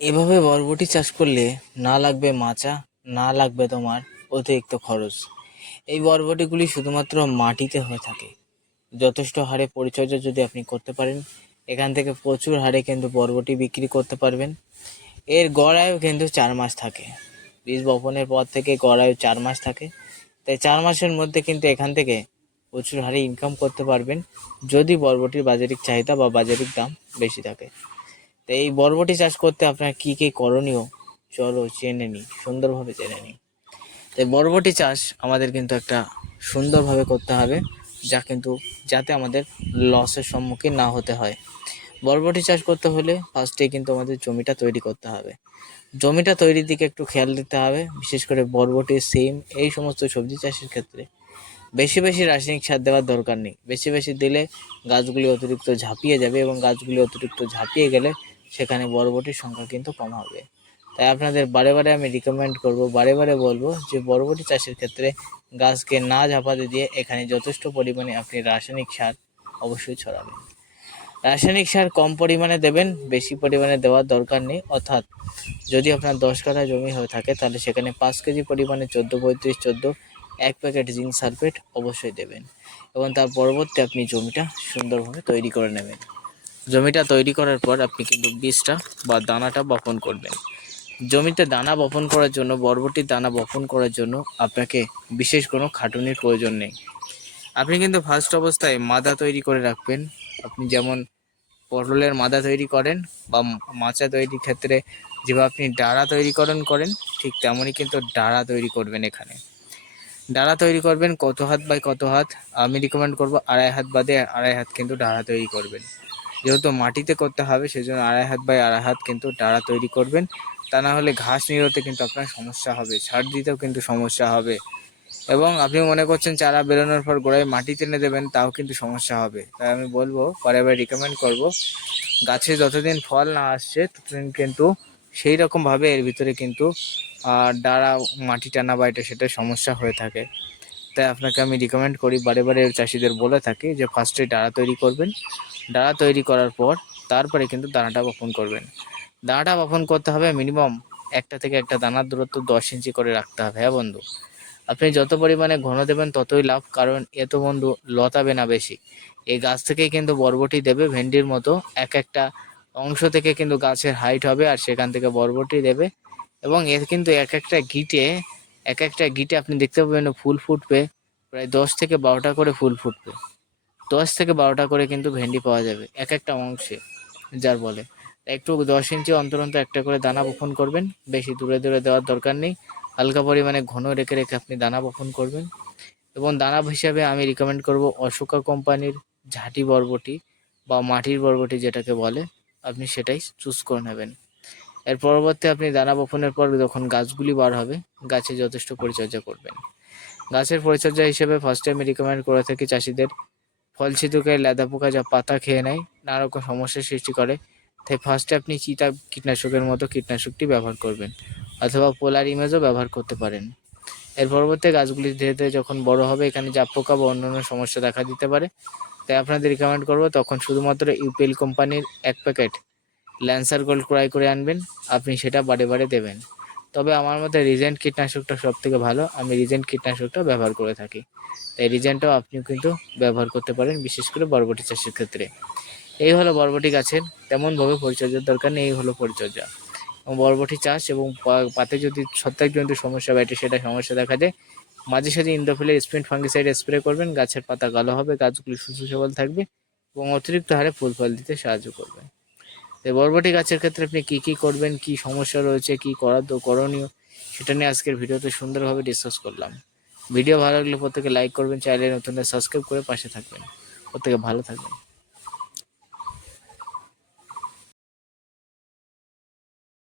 এভাবে বরবটি চাষ করলে না লাগবে মাচা, না লাগবে তোমার অতিরিক্ত খরচ। এই বরবটিগুলি শুধুমাত্র মাটিতে হয়ে থাকে। যথেষ্ট হারে পরিচর্যা যদি আপনি করতে পারেন, এখান থেকে প্রচুর হারে কিন্তু বরবটি বিক্রি করতে পারবেন। এর গড়ায়ও কিন্তু চার মাস থাকে। বীজ বপনের পর থেকে গড়ায়ও চার মাস থাকে। তাই চার মাসের মধ্যে কিন্তু এখান থেকে প্রচুর হারে ইনকাম করতে পারবেন, যদি বরবটির বাজারিক চাহিদা বা বাজারিক দাম বেশি থাকে। তো এই বরবটি চাষ করতে আপনার কী কী করণীয়? চলো জেনে নিই সুন্দরভাবে জেনে নিই তো এই বরবটি চাষ আমাদের কিন্তু একটা সুন্দরভাবে করতে হবে, যা কিন্তু, যাতে আমাদের লসের সম্মুখীন না হতে হয়। বরবটি চাষ করতে হলে ফার্স্টে কিন্তু আমাদের জমিটা তৈরি করতে হবে। জমিটা তৈরির দিকে একটু খেয়াল দিতে হবে, বিশেষ করে বরবটি, সিম, এই সমস্ত সবজি চাষের ক্ষেত্রে। বেশি বেশি রাসায়নিক সার দেওয়ার দরকার নেই। বেশি বেশি দিলে গাছগুলি অতিরিক্ত ঝাঁপিয়ে যাবে এবং গাছগুলি অতিরিক্ত ঝাঁপিয়ে গেলে সেখানে বরবটির সংখ্যা কিন্তু কম হবে। তাই আপনাদের বারে বারে আমি রিকমেন্ড করব, বারে বারে বলব যে বরবটি চাষের ক্ষেত্রে গাছকে না ঝাঁপাতে দিয়ে এখানে যথেষ্ট পরিমাণে আপনি রাসায়নিক সার অবশ্যই ছড়াবেন। রাসায়নিক সার কম পরিমাণে দেবেন, বেশি পরিমাণে দেওয়ার দরকার নেই। অর্থাৎ যদি আপনার দশ কাঠা জমি হয়ে থাকে, তাহলে সেখানে পাঁচ কেজি পরিমাণে চোদ্দ, পঁয়ত্রিশ, চোদ্দ, এক প্যাকেট জিঙ্ক সালফেট অবশ্যই দেবেন এবং তার পরবর্তী আপনি জমিটা সুন্দরভাবে তৈরি করে নেবেন। জমিটা তৈরি করার পর আপনি কিন্তু বীজটা বা দানাটা বপন করবেন। জমিতে দানা বপন করার জন্য, বরবটির দানা বপন করার জন্য আপনাকে বিশেষ কোনো খাটুনির প্রয়োজন নেই। আপনি কিন্তু ফার্স্ট অবস্থায় মাদা তৈরি করে রাখবেন। আপনি যেমন পটলের মাদা তৈরি করেন বা মাচা তৈরির ক্ষেত্রে যেভাবে আপনি ডাড়া তৈরিকরণ করেন, ঠিক তেমনই কিন্তু ডাড়া তৈরি করবেন এখানে। ডাড়া তৈরি করবেন কত হাত বাই কত হাত? আমি রিকমেন্ড করব আড়াই হাত বাদে আড়াই হাত কিন্তু ডাড়া তৈরি করবেন। যেহেতু মাটিতে করতে হবে, সেজন্য আড়াই হাত বাই আড়াই হাত কিন্তু ডাড়া তৈরি করবেন। তা না হলে ঘাস নিরোতে কিন্তু আপনার সমস্যা হবে ছাড় দিতেও কিন্তু সমস্যা হবে। এবং আপনি মনে করছেন চারা বেরোনোর পর গোড়ায় মাটি টেনে দেবেন, তাও কিন্তু সমস্যা হবে। তাই আমি বলব পরে আবার রিকমেন্ড করব, গাছে যতদিন ফল না আসছে, ততদিন কিন্তু সেই রকমভাবে এর ভিতরে কিন্তু ডাড়া, মাটি টানা বা এটা সেটা সমস্যা হয়ে থাকে। তাই আপনাকে আমি রিকমেন্ড করি, বারে বারে চাষিদের বলে থাকি যে ফার্স্টে ডাড়া তৈরি করবেন। ডাড়া তৈরি করার পর তারপরে কিন্তু দানাটা বপন করবেন। দানাটা বপন করতে হবে মিনিমাম একটা থেকে একটা দানার দূরত্ব দশ ইঞ্চি করে রাখতে হবে হ্যাঁ বন্ধু? আপনি যত পরিমাণে ঘন দেবেন ততই লাভ, কারণ এত বন্ধু লতাবে না বেশি। এই গাছ থেকেই কিন্তু বরবটি দেবে, ভেন্ডির মতো এক একটা অংশ থেকে কিন্তু গাছের হাইট হবে আর সেখান থেকে বরবটি দেবে। এবং এর কিন্তু এক একটা গিটে এক একটা গিটে আপনি দেখতে পাবেন ফুল ফুটবে, প্রায় দশ থেকে বারোটা করে ফুল ফুটবে। দশ থেকে বারোটা করে কিন্তু ভেন্ডি পাওয়া যাবে, এক একটা অংশে, যার বলে। একটু দশ ইঞ্চি অন্তর অন্তর একটা করে দানা বপন করবেন, বেশি দূরে দূরে দেওয়ার দরকার নেই। হালকা পরিমাণে ঘন রেখে রেখে আপনি দানা বপন করবেন। এবং দানা হিসাবে আমি রিকমেন্ড করব অশোকা কোম্পানির ঝাঁটি বরবটি বা মাটির বরবটি যেটাকে বলে, আপনি সেটাই চুজ করে নেবেন। এর পরবর্তী আপনি দানা বপনের পর যখন গাছগুলি বার হবে, গাছে যথেষ্ট পরিচর্যা করবেন। গাছের পরিচর্যা হিসেবে ফার্স্টে আমি রিকমেন্ড করে থাকি চাষিদের, ফল ছিদ্রকে লেদা পোকা যা পাতা খেয়ে নেয়, নানা রকম সমস্যার সৃষ্টি করে। তাই ফার্স্টে আপনি চিতা কীটনাশকের মতো কীটনাশকটি ব্যবহার করবেন, অথবা পোলার ইমেজও ব্যবহার করতে পারেন। এর পরবর্তী গাছগুলি ধীরে ধীরে যখন বড় হবে, এখানে জাপ পোকা বা অন্যান্য সমস্যা দেখা দিতে পারে। তাই আপনাদের রিকমেন্ড করব তখন শুধুমাত্র ইউপিএল কোম্পানির এক প্যাকেট ল্যান্সার গোল্ড ক্রয় করে আনবেন, আপনি সেটা বারে বারে দেবেন। তবে আমার মতে রিজেন্ট কীটনাশকটা সব থেকে ভালো, আমি রিজেন্ট কীটনাশকটা ব্যবহার করে থাকি। তাই রিজেন্টটাও আপনিও কিন্তু ব্যবহার করতে পারেন, বিশেষ করে বরবটি চাষের ক্ষেত্রে। এই হলো বরবটি গাছের তেমনভাবে পরিচর্যার দরকার নেই, এই হলো পরিচর্যা। এবং বরবটি চাষ এবং পাতে যদি ছত্রাকজনিত সমস্যা বাটে সেটা সমস্যা দেখা যায়, মাঝে সাঝে ইন্ডোফিলের স্প্রিন ফাঙ্গিসাইড স্প্রে করবেন, গাছের পাতা কালো হবে, গাছগুলি সুস্থ সবল থাকবে এবং অতিরিক্ত হারে ফুল ফল দিতে সাহায্য করবে। তো বরবটি গাছের ক্ষেত্রে আপনি কি কি করবেন? কি সমস্যা রয়েছে? কি করার করণীয়? সেটা নিয়ে আজকের ভিডিওতে সুন্দরভাবে ডিসকাস করলাম। ভিডিও ভালো লাগলে প্রত্যেকে লাইক করবেন চাইলে নতুন সাবস্ক্রাইব করে পাশে থাকবেন। প্রত্যেকে ভালো থাকবেন।